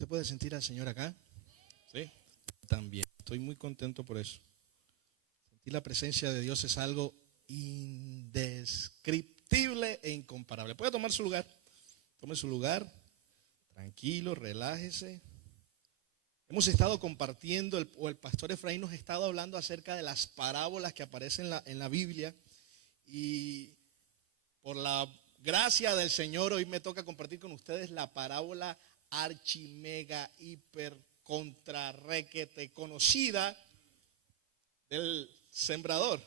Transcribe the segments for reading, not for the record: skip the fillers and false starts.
¿Usted puede sentir al Señor acá? Sí. También. Estoy muy contento por eso. Sentir la presencia de Dios es algo indescriptible e incomparable. Puede tomar su lugar. Tome su lugar. Tranquilo, relájese. Hemos estado compartiendo, el pastor Efraín nos ha estado hablando acerca de las parábolas que aparecen en la Biblia. Y por la gracia del Señor, hoy me toca compartir con ustedes la parábola archimega, hiper, contra, requete, conocida del sembrador.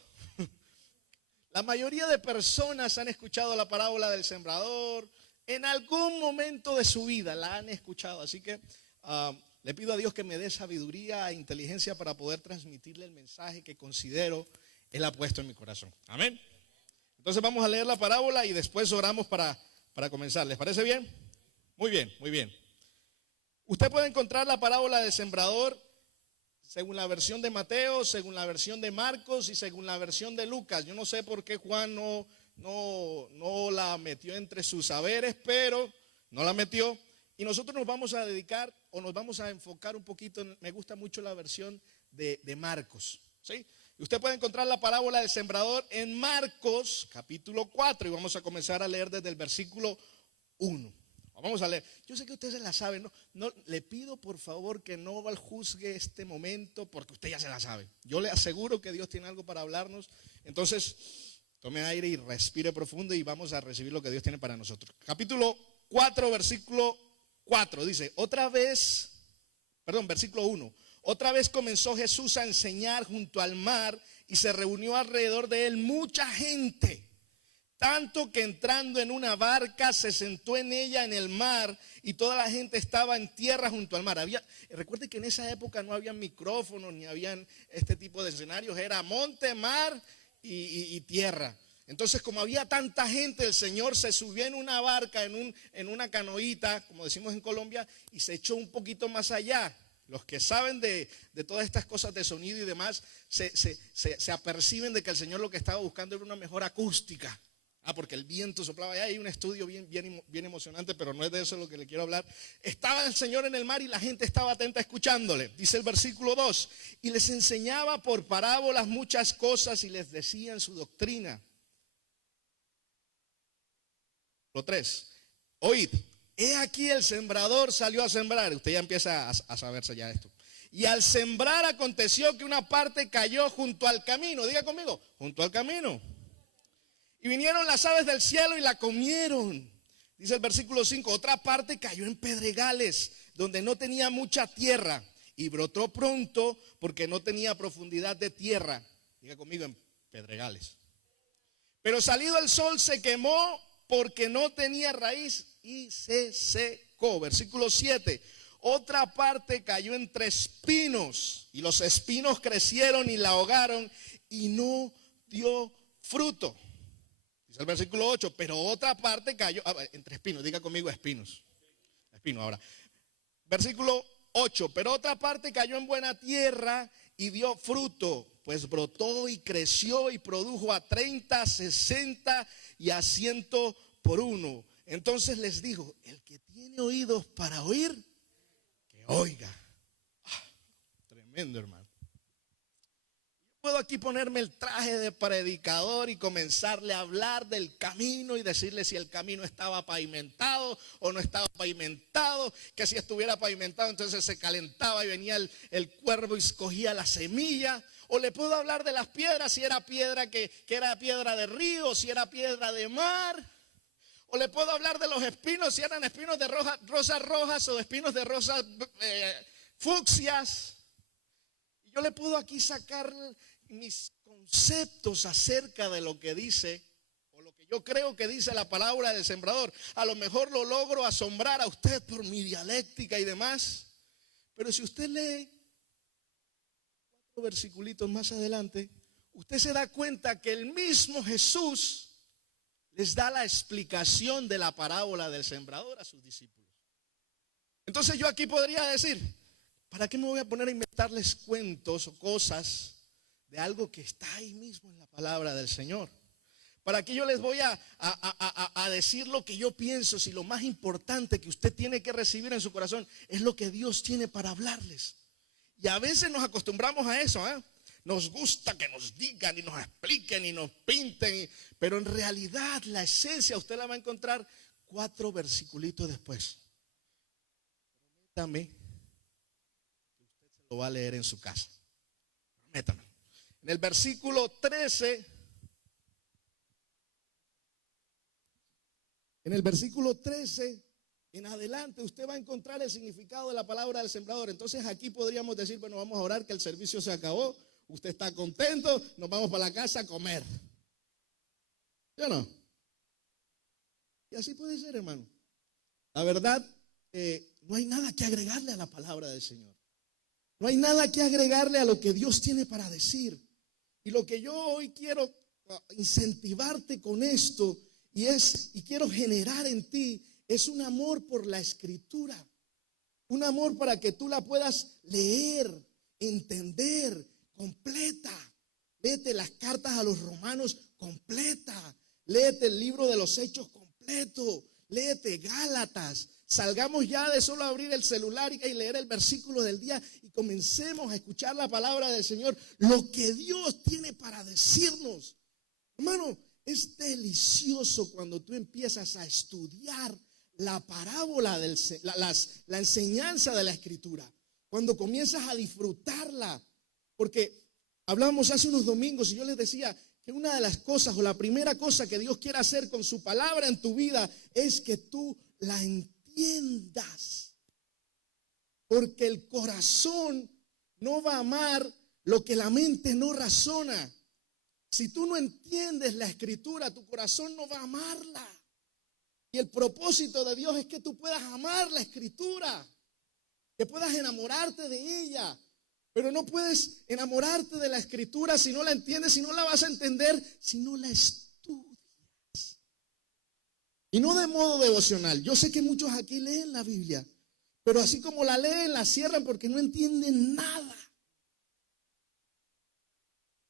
La mayoría de personas han escuchado la parábola del sembrador. En algún momento de su vida la han escuchado. Así que le pido a Dios que me dé sabiduría e inteligencia para poder transmitirle el mensaje que considero Él ha puesto en mi corazón. Amén. Entonces vamos a leer la parábola y después oramos para comenzar. ¿Les parece bien? Muy bien, muy bien. Usted puede encontrar la parábola del sembrador según la versión de Mateo, según la versión de Marcos y según la versión de Lucas. Yo no sé por qué Juan no la metió entre sus saberes, pero no la metió. Y nosotros nos vamos a dedicar o nos vamos a enfocar un poquito, me gusta mucho la versión de Marcos, ¿sí? Y usted puede encontrar la parábola del sembrador en Marcos capítulo 4 y vamos a comenzar a leer desde el versículo 1. Vamos a leer. Yo sé que ustedes se la saben, no, le pido por favor que no juzgue este momento porque usted ya se la sabe. Yo le aseguro que Dios tiene algo para hablarnos. Entonces, tome aire y respire profundo y vamos a recibir lo que Dios tiene para nosotros. Capítulo 4, versículo 4 dice, versículo 1. Otra vez comenzó Jesús a enseñar junto al mar y se reunió alrededor de él mucha gente. Tanto que entrando en una barca se sentó en ella en el mar y toda la gente estaba en tierra junto al mar. Recuerde que en esa época no había micrófonos ni habían este tipo de escenarios, era monte, mar y tierra. Entonces, como había tanta gente, el Señor se subió en una barca, en una canoita, como decimos en Colombia, y se echó un poquito más allá. Los que saben de todas estas cosas de sonido y demás, se aperciben de que el Señor lo que estaba buscando era una mejor acústica. Porque el viento soplaba allá. Hay un estudio bien emocionante, pero no es de eso lo que le quiero hablar. Estaba el Señor en el mar y la gente estaba atenta escuchándole. Dice el versículo 2, y les enseñaba por parábolas muchas cosas y les decía en su doctrina. Lo 3, oíd, he aquí el sembrador salió a sembrar. Usted ya empieza a saberse ya esto. Y al sembrar aconteció que una parte cayó junto al camino. Diga conmigo, junto al camino. Y vinieron las aves del cielo y la comieron. Dice el versículo 5, otra parte cayó en pedregales, donde no tenía mucha tierra, y brotó pronto porque no tenía profundidad de tierra. Diga conmigo, en pedregales. Pero salido el sol se quemó porque no tenía raíz y se secó. Versículo 7, otra parte cayó entre espinos, y los espinos crecieron y la ahogaron y no dio fruto. Dice el versículo 8, pero otra parte cayó entre espinos. Diga conmigo espinos. Espino ahora. Versículo 8, pero otra parte cayó en buena tierra y dio fruto, pues brotó y creció y produjo a 30, 60 y a 100 por uno. Entonces les dijo, el que tiene oídos para oír, que oiga. Tremendo, hermano. Puedo aquí ponerme el traje de predicador y comenzarle a hablar del camino y decirle si el camino estaba pavimentado o no estaba pavimentado, que si estuviera pavimentado entonces se calentaba y venía el cuervo y escogía la semilla. O le puedo hablar de las piedras, si era piedra que era piedra de río, si era piedra de mar. O le puedo hablar de los espinos, si eran espinos de rosas rojas o espinos de rosas fucsias. Yo le puedo aquí sacar mis conceptos acerca de lo que dice o lo que yo creo que dice la palabra del sembrador. A lo mejor lo logro asombrar a usted por mi dialéctica y demás, pero si usted lee 4 versiculitos más adelante, usted se da cuenta que el mismo Jesús les da la explicación de la parábola del sembrador a sus discípulos. Entonces yo aquí podría decir, ¿para qué me voy a poner a inventarles cuentos o cosas de algo que está ahí mismo en la palabra del Señor? ¿Para qué yo les voy a decir lo que yo pienso si lo más importante que usted tiene que recibir en su corazón es lo que Dios tiene para hablarles? Y a veces nos acostumbramos a eso, ¿eh? Nos gusta que nos digan y nos expliquen y nos pinten, pero en realidad la esencia usted la va a encontrar 4 versiculitos después. Prométame que usted se lo va a leer en su casa. Prométame. En el versículo 13, en adelante usted va a encontrar el significado de la palabra del sembrador. Entonces aquí podríamos decir, bueno, vamos a orar que el servicio se acabó. Usted está contento, nos vamos para la casa a comer. ¿Sí o no? Y así puede ser, hermano. La verdad, no hay nada que agregarle a la palabra del Señor. No hay nada que agregarle a lo que Dios tiene para decir. Y lo que yo hoy quiero incentivarte con esto y quiero generar en ti es un amor por la Escritura. Un amor para que tú la puedas leer, entender, completa. Léete las cartas a los romanos completa. Léete el libro de los Hechos completo. Léete Gálatas. Salgamos ya de solo abrir el celular y leer el versículo del día y comencemos a escuchar la palabra del Señor. Lo que Dios tiene para decirnos. Hermano, es delicioso cuando tú empiezas a estudiar la parábola, la enseñanza de la Escritura. Cuando comienzas a disfrutarla. Porque hablamos hace unos domingos y yo les decía que una de las cosas o la primera cosa que Dios quiere hacer con su palabra en tu vida es que tú la entiendas. Porque el corazón no va a amar lo que la mente no razona. Si tú no entiendes la Escritura, tu corazón no va a amarla. Y el propósito de Dios es que tú puedas amar la Escritura, que puedas enamorarte de ella. Pero no puedes enamorarte de la Escritura si no la entiendes, si no la vas a entender, si no la estudias. Y no de modo devocional. Yo sé que muchos aquí leen la Biblia, pero así como la leen, la cierran porque no entienden nada.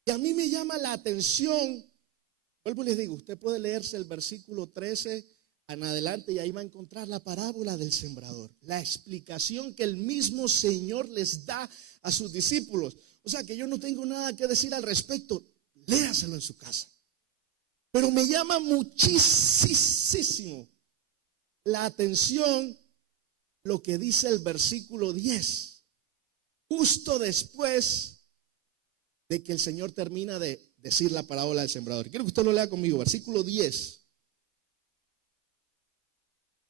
Y a mí me llama la atención, vuelvo y les digo, usted puede leerse el versículo 13 en adelante y ahí va a encontrar la parábola del sembrador, la explicación que el mismo Señor les da a sus discípulos. O sea que yo no tengo nada que decir al respecto, léaselo en su casa. Pero me llama muchísimo la atención lo que dice el versículo 10, justo después de que el Señor termina de decir la parábola del sembrador. Quiero que usted lo lea conmigo, versículo 10.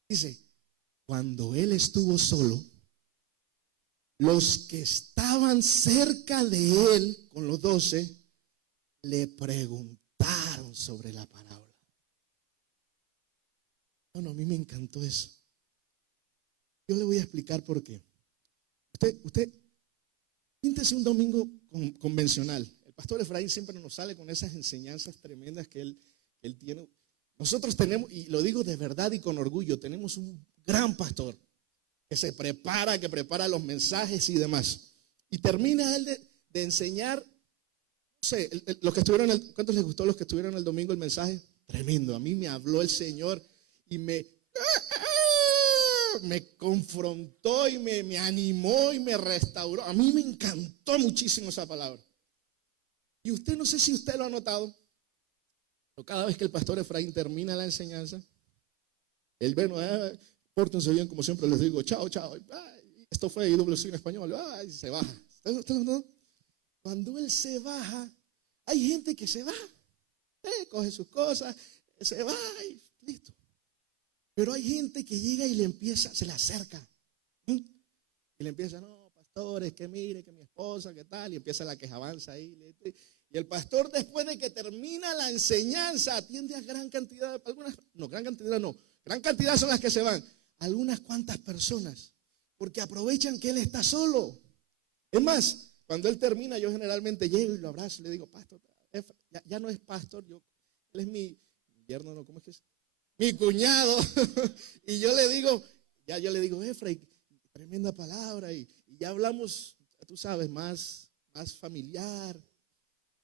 Dice, cuando él estuvo solo, los que estaban cerca de él, con los 12, le preguntaron sobre la parábola. No, a mí me encantó eso. Yo le voy a explicar por qué. Usted, píntese un domingo convencional. El pastor Efraín siempre nos sale con esas enseñanzas tremendas que él tiene. Nosotros tenemos, y lo digo de verdad y con orgullo, tenemos un gran pastor que se prepara, que prepara los mensajes y demás. Y termina él de enseñar, no sé, los que estuvieron, ¿cuántos les gustó los que estuvieron el domingo el mensaje? Tremendo, a mí me habló el Señor y me confrontó y me animó y me restauró. A mí me encantó muchísimo esa palabra. Y usted, no sé si usted lo ha notado, pero cada vez que el pastor Efraín termina la enseñanza, él, bueno, pórtense bien como siempre les digo, chao. Esto fue IWC en español, y se baja. Cuando él se baja, hay gente que se va, coge sus cosas, se va y listo. Pero hay gente que llega y se le acerca. Y le empieza, no, pastores, que mire, que mi esposa, que tal, y empieza la quejabanza ahí. Y el pastor, después de que termina la enseñanza, atiende a gran cantidad, gran cantidad son las que se van, algunas cuantas personas, porque aprovechan que él está solo. Es más, cuando él termina, yo generalmente llego y lo abrazo y le digo, pastor, ya no es pastor, él es mi yerno, no, ¿cómo es que es? Mi cuñado. Y yo le digo, Efraín, tremenda palabra, y ya hablamos, tú sabes, más familiar.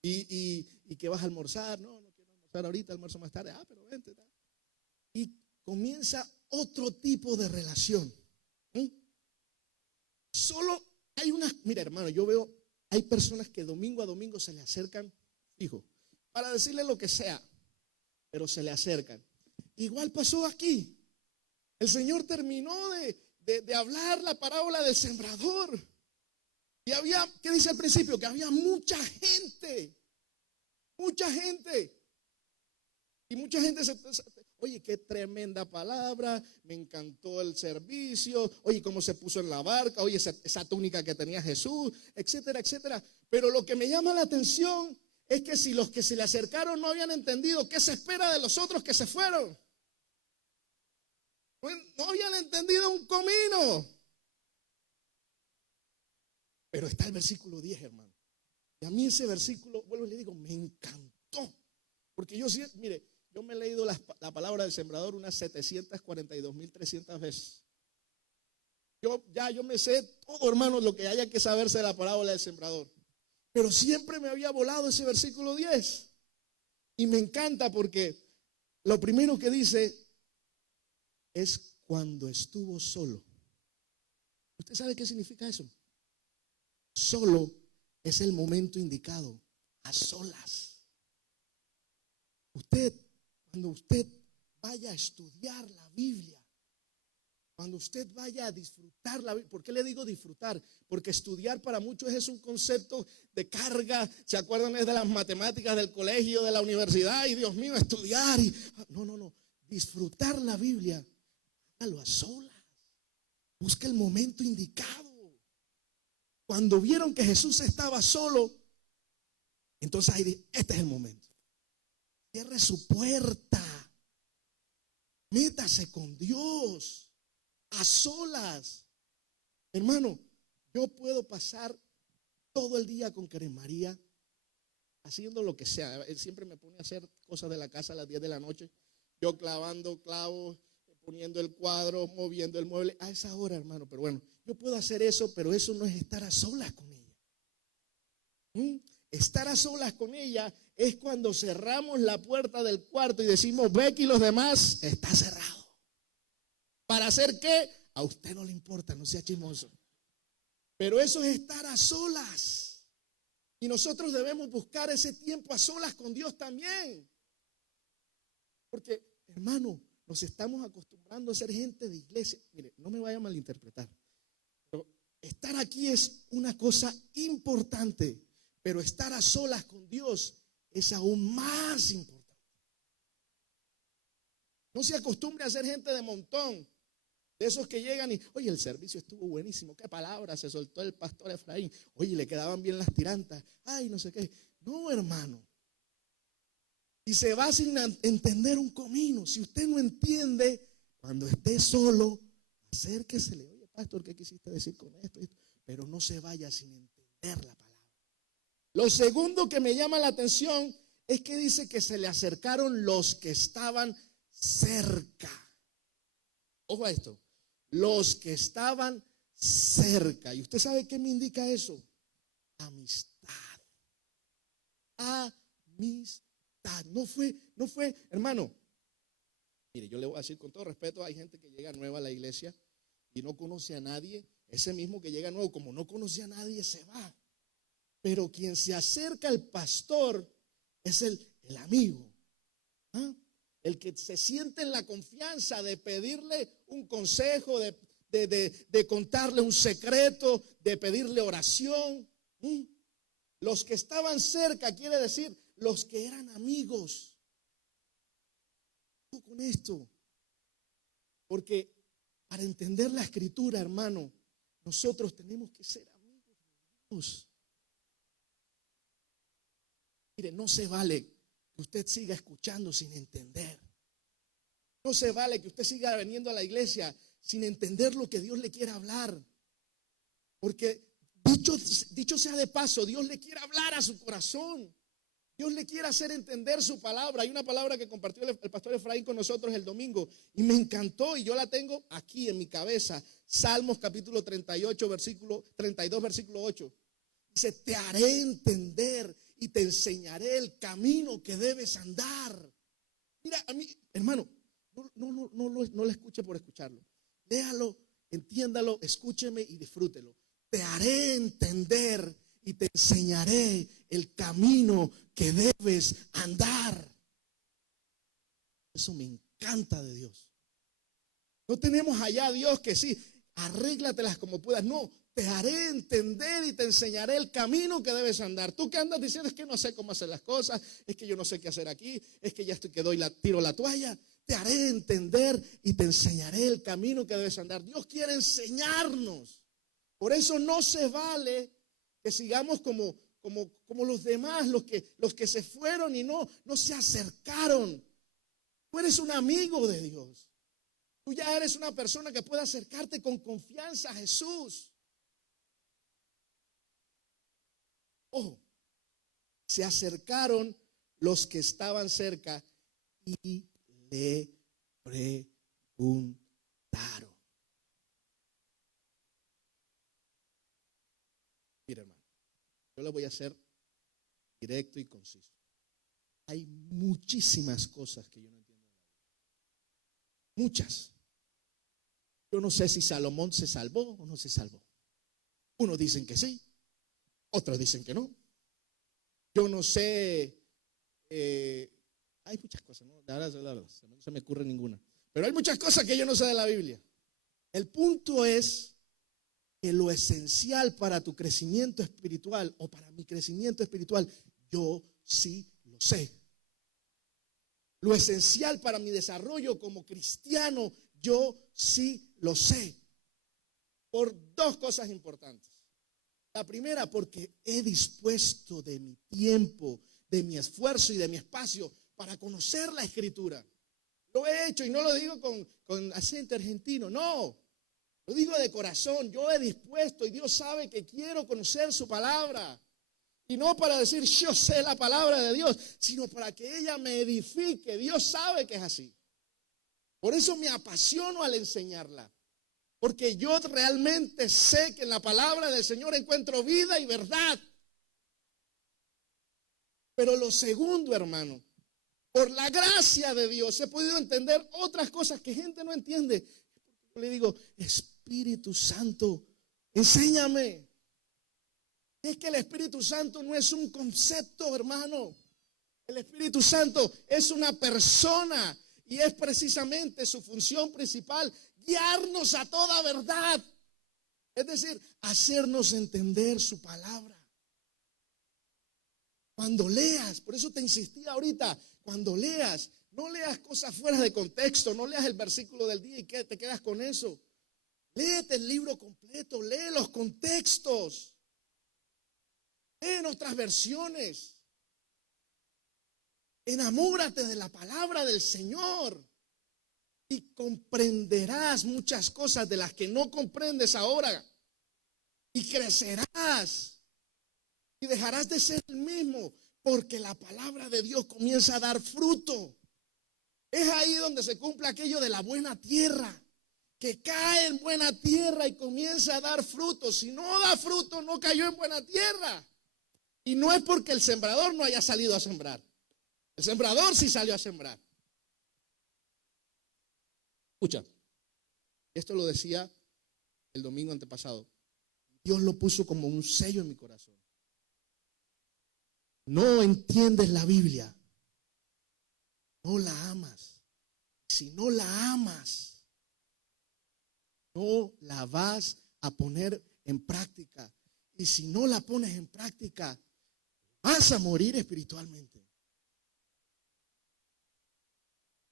Y que vas a almorzar, no quiero almorzar ahorita, almuerzo más tarde, pero vente. Y comienza otro tipo de relación. Solo hay mira hermano, yo veo, hay personas que domingo a domingo se le acercan, fijo, para decirle lo que sea, pero se le acercan. Igual pasó aquí. El Señor terminó de hablar la parábola del sembrador. Y había, ¿qué dice al principio? Que había mucha gente. Mucha gente. Y mucha gente oye, qué tremenda palabra, me encantó el servicio, oye, cómo se puso en la barca, oye, esa túnica que tenía Jesús, etcétera, etcétera. Pero lo que me llama la atención es que si los que se le acercaron no habían entendido qué se espera de los otros que se fueron, no habían entendido un comino. Pero está el versículo 10, hermano. Y a mí ese versículo, vuelvo y le digo, me encantó. Porque yo mire, yo me he leído la palabra del sembrador unas 742.300 veces. Yo me sé todo, hermano, lo que haya que saberse de la parábola del sembrador. Pero siempre me había volado ese versículo 10. Y me encanta porque lo primero que dice es cuando estuvo solo. ¿Usted sabe qué significa eso? Solo es el momento indicado, a solas. Cuando usted vaya a estudiar la Biblia, cuando usted vaya a disfrutar la Biblia, ¿por qué le digo disfrutar? Porque estudiar para muchos es un concepto de carga. ¿Se acuerdan de las matemáticas del colegio, de la universidad? Y Dios mío, estudiar. No. Disfrutar la Biblia, hágalo a solas. Busque el momento indicado. Cuando vieron que Jesús estaba solo, entonces ahí, este es el momento. Cierre su puerta. Métase con Dios a solas. Hermano, yo puedo pasar todo el día con Karen María haciendo lo que sea. Él siempre me pone a hacer cosas de la casa a las 10 de la noche. Yo clavando clavos, poniendo el cuadro, moviendo el mueble. A esa hora, hermano, pero bueno, yo puedo hacer eso, pero eso no es estar a solas con ella. Estar a solas con ella es cuando cerramos la puerta del cuarto y decimos, Becky y los demás, está cerrado. ¿Para hacer qué? A usted no le importa, no sea chismoso. Pero eso es estar a solas. Y nosotros debemos buscar ese tiempo a solas con Dios también. Porque, hermano, nos estamos acostumbrando a ser gente de iglesia. Mire, no me vaya a malinterpretar. Pero estar aquí es una cosa importante. Pero estar a solas con Dios es aún más importante. No se acostumbre a ser gente de montón. De esos que llegan y, oye, el servicio estuvo buenísimo, qué palabra se soltó el pastor Efraín, oye, le quedaban bien las tirantas, ay, no sé qué. No, hermano. Y se va sin entender un comino. Si usted no entiende, cuando esté solo, acérquesele, oye, pastor, ¿qué quisiste decir con esto? Pero no se vaya sin entender la palabra. Lo segundo que me llama la atención es que dice que se le acercaron los que estaban cerca. Ojo a esto. Los que estaban cerca. ¿Y usted sabe qué me indica eso? Amistad. Amistad. No fue, hermano. Mire, yo le voy a decir con todo respeto, hay gente que llega nueva a la iglesia y no conoce a nadie. Ese mismo que llega nuevo, como no conoce a nadie, se va. Pero quien se acerca al pastor es el amigo. ¿Ah? El que se siente en la confianza de pedirle un consejo, de contarle un secreto, de pedirle oración. Los que estaban cerca quiere decir los que eran amigos. ¿Cómo con esto? Porque para entender la escritura, hermano, nosotros tenemos que ser amigos de Dios. Mire, no se vale que usted siga escuchando sin entender. No se vale que usted siga viniendo a la iglesia sin entender lo que Dios le quiere hablar. Porque dicho sea de paso, Dios le quiere hablar a su corazón. Dios le quiere hacer entender su palabra. Hay una palabra que compartió el pastor Efraín con nosotros el domingo y me encantó y yo la tengo aquí en mi cabeza. Salmos capítulo 32, versículo 8. Dice, te haré entender y te enseñaré el camino que debes andar. Mira, a mí, hermano, no lo escuche por escucharlo. Léalo, entiéndalo, escúcheme y disfrútelo. Te haré entender y te enseñaré el camino que debes andar. Eso me encanta de Dios. No tenemos allá a Dios que sí, arréglatelas como puedas. No, te haré entender y te enseñaré el camino que debes andar. Tú que andas diciendo es que no sé cómo hacer las cosas, es que yo no sé qué hacer aquí, es que ya estoy que tiro la toalla. Te haré entender y te enseñaré el camino que debes andar. Dios quiere enseñarnos. Por eso no se vale que sigamos como los demás, los que se fueron y no se acercaron. Tú eres un amigo de Dios. Tú ya eres una persona que puede acercarte con confianza a Jesús. Ojo, se acercaron los que estaban cerca y le preguntaron. Mira, hermano, yo le voy a ser directo y conciso. Hay muchísimas cosas que yo no entiendo. Muchas. Yo no sé si Salomón se salvó o no se salvó. Unos dicen que sí, otros dicen que no. Yo no sé, hay muchas cosas, ¿no? La verdad, no se me ocurre ninguna. Pero hay muchas cosas que yo no sé de la Biblia. El punto es que lo esencial para tu crecimiento espiritual o para mi crecimiento espiritual, yo sí lo sé. Lo esencial para mi desarrollo como cristiano, yo sí lo sé. Por dos cosas importantes. La primera, porque he dispuesto de mi tiempo, de mi esfuerzo y de mi espacio para conocer la Escritura. Lo he hecho y no lo digo con acento argentino, no. Lo digo de corazón, yo he dispuesto y Dios sabe que quiero conocer su palabra. Y no para decir yo sé la palabra de Dios, sino para que ella me edifique. Dios sabe que es así. Por eso me apasiono al enseñarla. Porque yo realmente sé que en la palabra del Señor encuentro vida y verdad. Pero lo segundo, hermano, por la gracia de Dios he podido entender otras cosas que gente no entiende. Yo le digo, Espíritu Santo, enséñame. Es que el Espíritu Santo no es un concepto, hermano. El Espíritu Santo es una persona y es precisamente su función principal guiarnos a toda verdad. Es decir, hacernos entender su palabra. Cuando leas, por eso te insistí ahorita, cuando leas, no leas cosas fuera de contexto, no leas el versículo del día y que te quedas con eso. Léete el libro completo, lee los contextos. En otras versiones. Enamórate de la palabra del Señor y comprenderás muchas cosas de las que no comprendes ahora. Y crecerás y dejarás de ser el mismo porque la palabra de Dios comienza a dar fruto. Es ahí donde se cumple aquello de la buena tierra, que cae en buena tierra y comienza a dar fruto. Si no da fruto, no cayó en buena tierra. Y no es porque el sembrador no haya salido a sembrar. El sembrador sí salió a sembrar. Escucha, esto lo decía el domingo antepasado. Dios lo puso como un sello en mi corazón. No entiendes la Biblia. No la amas. Si no la amas, no la vas a poner en práctica. Y si no la pones en práctica, vas a morir espiritualmente.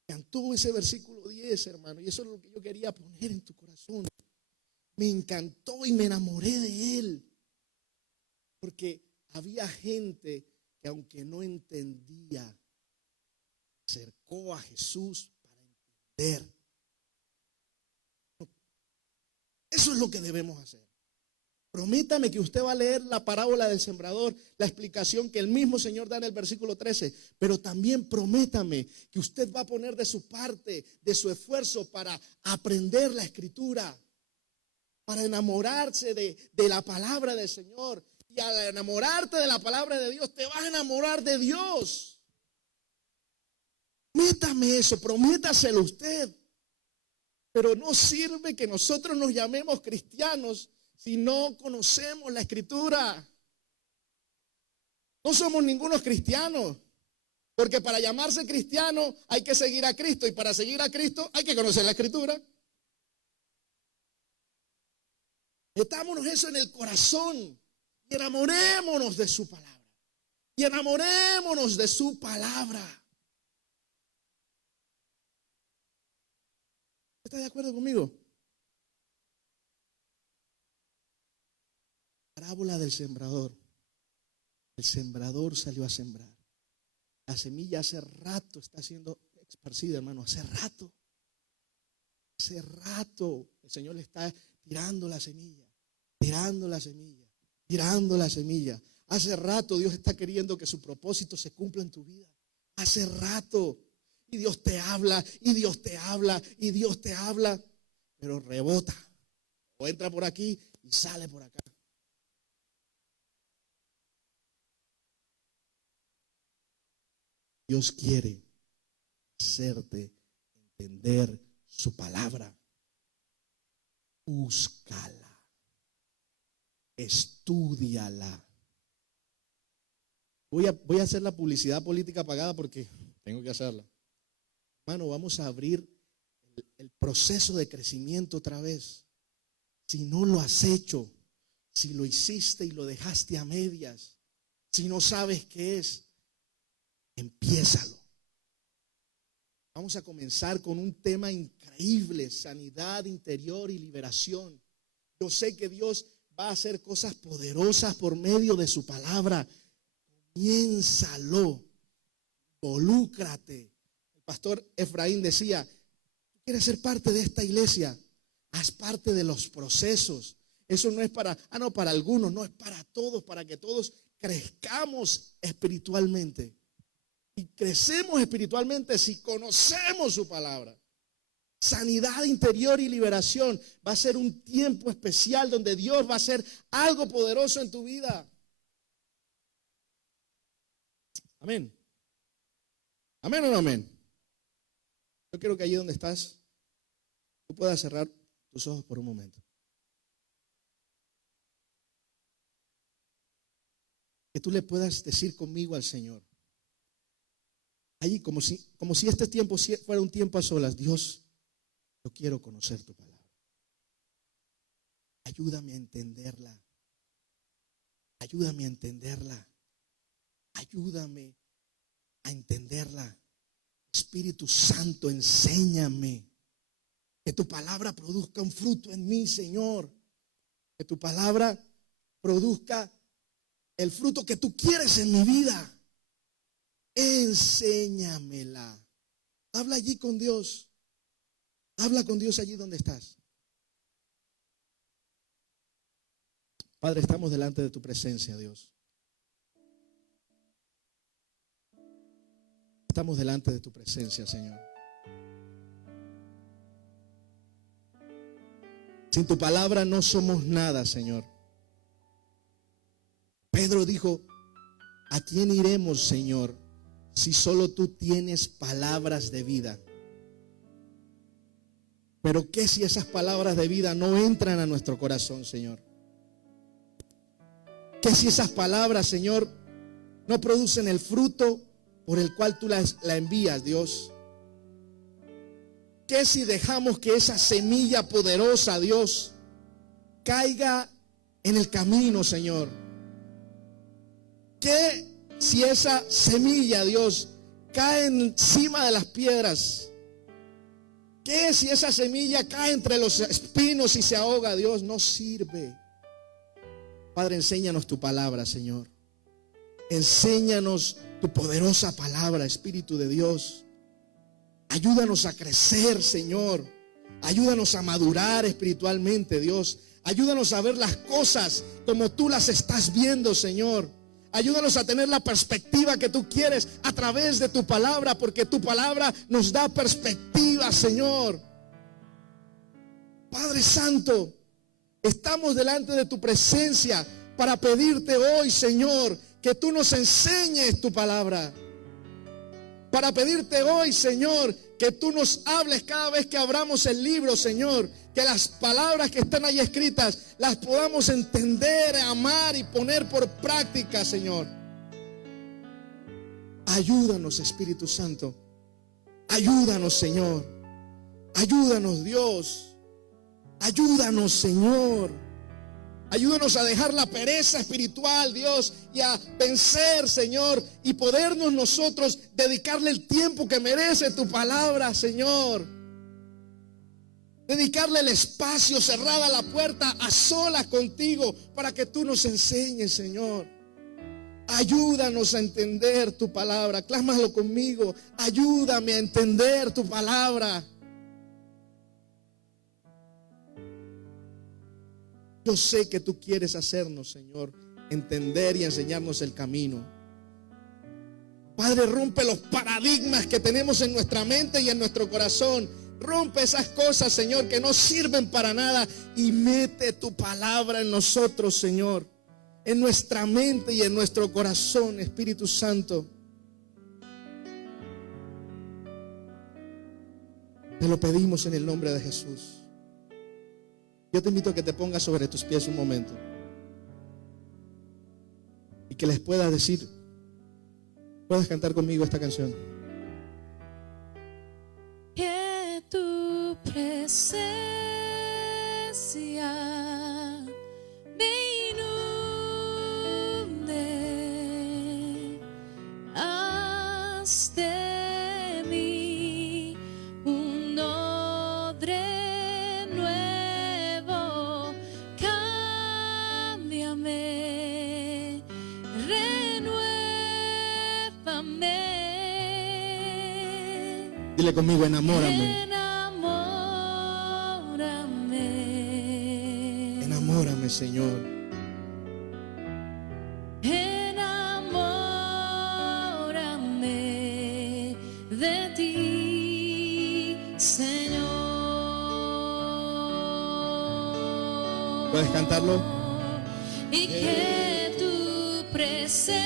Me encantó ese versículo 10, hermano, y eso es lo que yo quería poner en tu corazón. Me encantó y me enamoré de él. Porque había gente que aunque no entendía, se acercó a Jesús para entender. Eso es lo que debemos hacer. Prométame que usted va a leer la parábola del sembrador, la explicación que el mismo Señor da en el versículo 13, pero también prométame que usted va a poner de su parte, de su esfuerzo para aprender la Escritura, para enamorarse de la palabra del Señor. Y al enamorarte de la palabra de Dios, te vas a enamorar de Dios. Métame eso, prométaselo usted. Pero no sirve que nosotros nos llamemos cristianos si no conocemos la Escritura. No somos ningunos cristianos. Porque para llamarse cristiano hay que seguir a Cristo. Y para seguir a Cristo hay que conocer la Escritura. Metámonos eso en el corazón. Y enamorémonos de su palabra. Y enamorémonos de su palabra. ¿Está de acuerdo conmigo? Parábola del sembrador. El sembrador salió a sembrar. La semilla hace rato está siendo esparcida, hermano. Hace rato. Hace rato el Señor le está tirando la semilla. Tirando la semilla. Tirando la semilla. Hace rato Dios está queriendo que su propósito se cumpla en tu vida. Hace rato. Y Dios te habla, y Dios te habla, y Dios te habla. Pero rebota. O entra por aquí y sale por acá. Dios quiere hacerte entender su palabra. Búscala. Estúdiala. Voy a hacer la publicidad política pagada porque tengo que hacerla. Hermano, vamos a abrir el proceso de crecimiento otra vez. Si no lo has hecho, si lo hiciste y lo dejaste a medias, si no sabes qué es, empiézalo. Vamos a comenzar con un tema increíble: sanidad interior y liberación. Yo sé que Dios va a hacer cosas poderosas por medio de su palabra. Comiénzalo, involúcrate. El pastor Efraín decía: ¿tú quieres ser parte de esta iglesia? Haz parte de los procesos. Eso no es para algunos, no, es para todos, para que todos crezcamos espiritualmente. Y crecemos espiritualmente si conocemos su palabra. Sanidad interior y liberación. Va a ser un tiempo especial donde Dios va a hacer algo poderoso en tu vida. Amén. Amén o no amén. Yo quiero que allí donde estás, tú puedas cerrar tus ojos por un momento. Que tú le puedas decir conmigo al Señor. Allí como si este tiempo fuera un tiempo a solas. Dios, yo quiero conocer tu palabra. Ayúdame a entenderla. Ayúdame a entenderla. Ayúdame a entenderla. Espíritu Santo, enséñame. Que tu palabra produzca un fruto en mí, Señor. Que tu palabra produzca el fruto que tú quieres en mi vida. Enséñamela. Habla allí con Dios. Habla con Dios allí donde estás. Padre, estamos delante de tu presencia, Dios. Estamos delante de tu presencia, Señor. Sin tu palabra no somos nada, Señor. Pedro dijo: ¿a quién iremos, Señor, si solo tú tienes palabras de vida? Pero ¿qué si esas palabras de vida no entran a nuestro corazón, Señor? ¿Qué si esas palabras, Señor, no producen el fruto por el cual tú la envías, Dios? ¿Qué si dejamos que esa semilla poderosa, Dios, caiga en el camino, Señor? ¿Qué si esa semilla, Dios, cae encima de las piedras? ¿Qué si esa semilla cae entre los espinos y se ahoga, Dios? No sirve. Padre, enséñanos tu palabra, Señor. Enséñanos tu poderosa palabra, Espíritu de Dios. Ayúdanos a crecer, Señor. Ayúdanos a madurar espiritualmente, Dios. Ayúdanos a ver las cosas como tú las estás viendo, Señor. Ayúdanos a tener la perspectiva que tú quieres a través de tu palabra, porque tu palabra nos da perspectiva, Señor. Padre Santo, estamos delante de tu presencia para pedirte hoy, Señor, que tú nos enseñes tu palabra. Para pedirte hoy, Señor, que tú nos hables cada vez que abramos el libro, Señor. Que las palabras que están ahí escritas las podamos entender, amar y poner por práctica, Señor. Ayúdanos, Espíritu Santo. Ayúdanos, Señor. Ayúdanos, Dios. Ayúdanos, Señor. Ayúdanos a dejar la pereza espiritual, Dios, y a vencer, Señor, y podernos nosotros dedicarle el tiempo que merece tu palabra, Señor. Dedicarle el espacio, cerrada la puerta, a solas contigo, para que tú nos enseñes, Señor. Ayúdanos a entender tu palabra. Clámalo conmigo. Ayúdame a entender tu palabra. Yo sé que tú quieres hacernos, Señor, entender y enseñarnos el camino. Padre, rompe los paradigmas que tenemos en nuestra mente y en nuestro corazón. Rompe esas cosas, Señor, que no sirven para nada, y mete tu palabra en nosotros, Señor, en nuestra mente y en nuestro corazón, Espíritu Santo. Te lo pedimos en el nombre de Jesús. Yo te invito a que te pongas sobre tus pies un momento y que les puedas decir, puedas cantar conmigo esta canción. Que tu presencia me inunde, haz de mí un odre nuevo, cámbiame, renuévame. Dile conmigo, enamórame. Enamórame. Enamórame, Señor. Enamórame de ti, Señor. ¿Puedes cantarlo? Y que tu presencia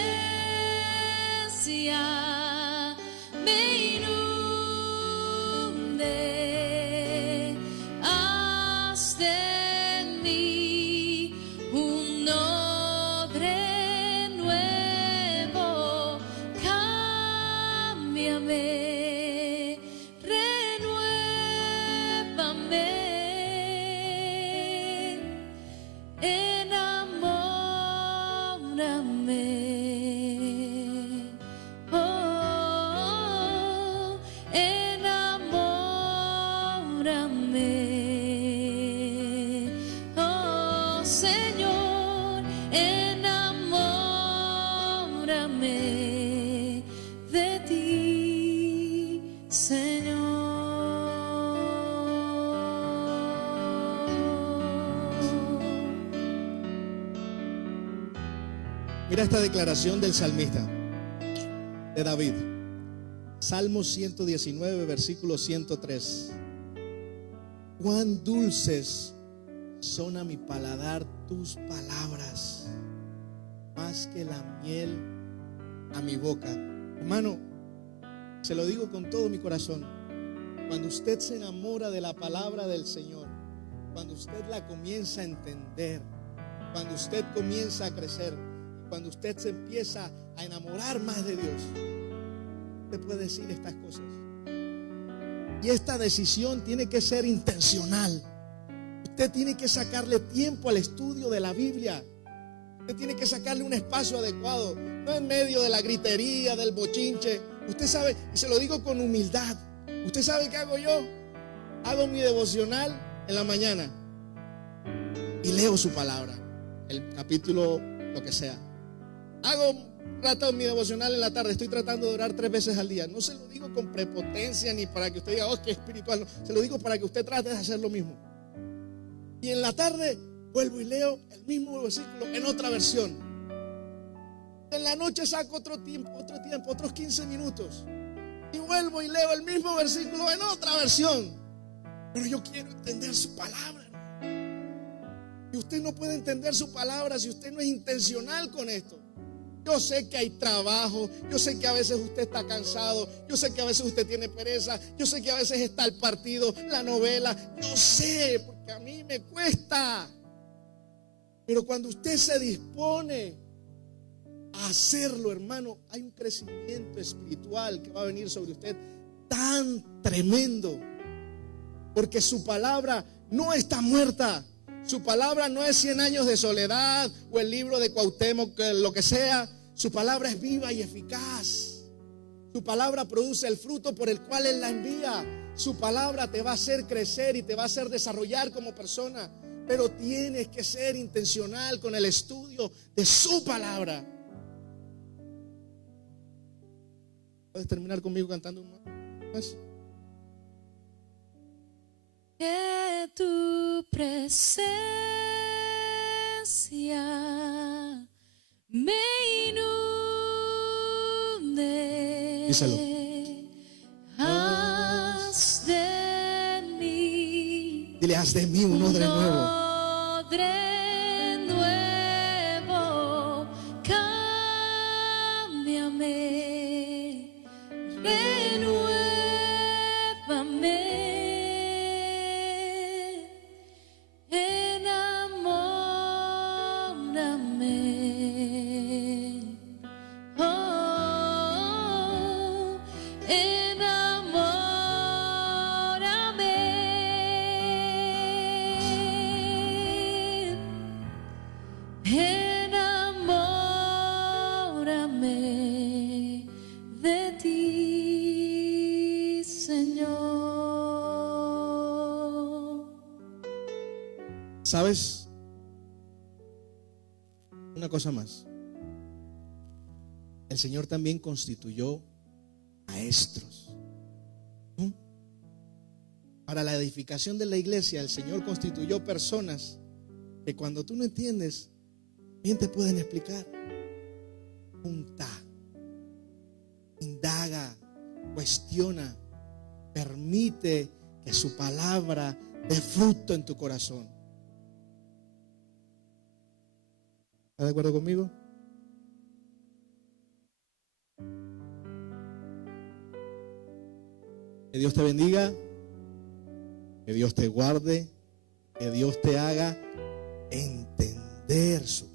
me inunde, haz de mí un odre nuevo, cámbiame, renuévame, enamórame. Oh, enamórame. Oh, Señor, enamórame de ti, Señor. Mira esta declaración del salmista, de David. Salmo 119, versículo 103. Cuán dulces son a mi paladar tus palabras, más que la miel a mi boca. Hermano, se lo digo con todo mi corazón. Cuando usted se enamora de la palabra del Señor, cuando usted la comienza a entender, cuando usted comienza a crecer, cuando usted se empieza a enamorar más de Dios, usted puede decir estas cosas. Y esta decisión tiene que ser intencional. Usted tiene que sacarle tiempo al estudio de la Biblia. Usted tiene que sacarle un espacio adecuado, no en medio de la gritería, del bochinche. Usted sabe, y se lo digo con humildad, usted sabe qué hago yo. Hago mi devocional en la mañana y leo su palabra, el capítulo, lo que sea. Hago un rato mi devocional en la tarde. Estoy tratando de orar 3 veces al día. No se lo digo con prepotencia ni para que usted diga, oh, qué espiritual. No. Se lo digo para que usted trate de hacer lo mismo. Y en la tarde vuelvo y leo el mismo versículo en otra versión. En la noche saco otros 15 minutos. Y vuelvo y leo el mismo versículo en otra versión. Pero yo quiero entender su palabra. Y usted no puede entender su palabra si usted no es intencional con esto. Yo sé que hay trabajo, yo sé que a veces usted está cansado, yo sé que a veces usted tiene pereza, yo sé que a veces está el partido, la novela, yo sé, porque a mí me cuesta. Pero cuando usted se dispone a hacerlo, hermano, hay un crecimiento espiritual que va a venir sobre usted tan tremendo, porque su palabra no está muerta. Su palabra no es 100 años de soledad o el libro de Cuauhtémoc, lo que sea. Su palabra es viva y eficaz. Su palabra produce el fruto por el cual Él la envía. Su palabra te va a hacer crecer y te va a hacer desarrollar como persona. Pero tienes que ser intencional con el estudio de su palabra. ¿Puedes terminar conmigo cantando un más? Que tu presencia me inunde. Díselo. Haz de mí Dile, haz de mí un odre nuevo. odre nuevo. Cámbiame, renuévame. Enamórame de ti, Señor. ¿Sabes? Una cosa más. El Señor también constituyó maestros. Para la edificación de la iglesia, el Señor constituyó personas que cuando tú no entiendes, bien te pueden explicar. Pregunta, indaga, cuestiona, permite que su palabra dé fruto en tu corazón. ¿Estás de acuerdo conmigo? Que Dios te bendiga, que Dios te guarde, que Dios te haga entender su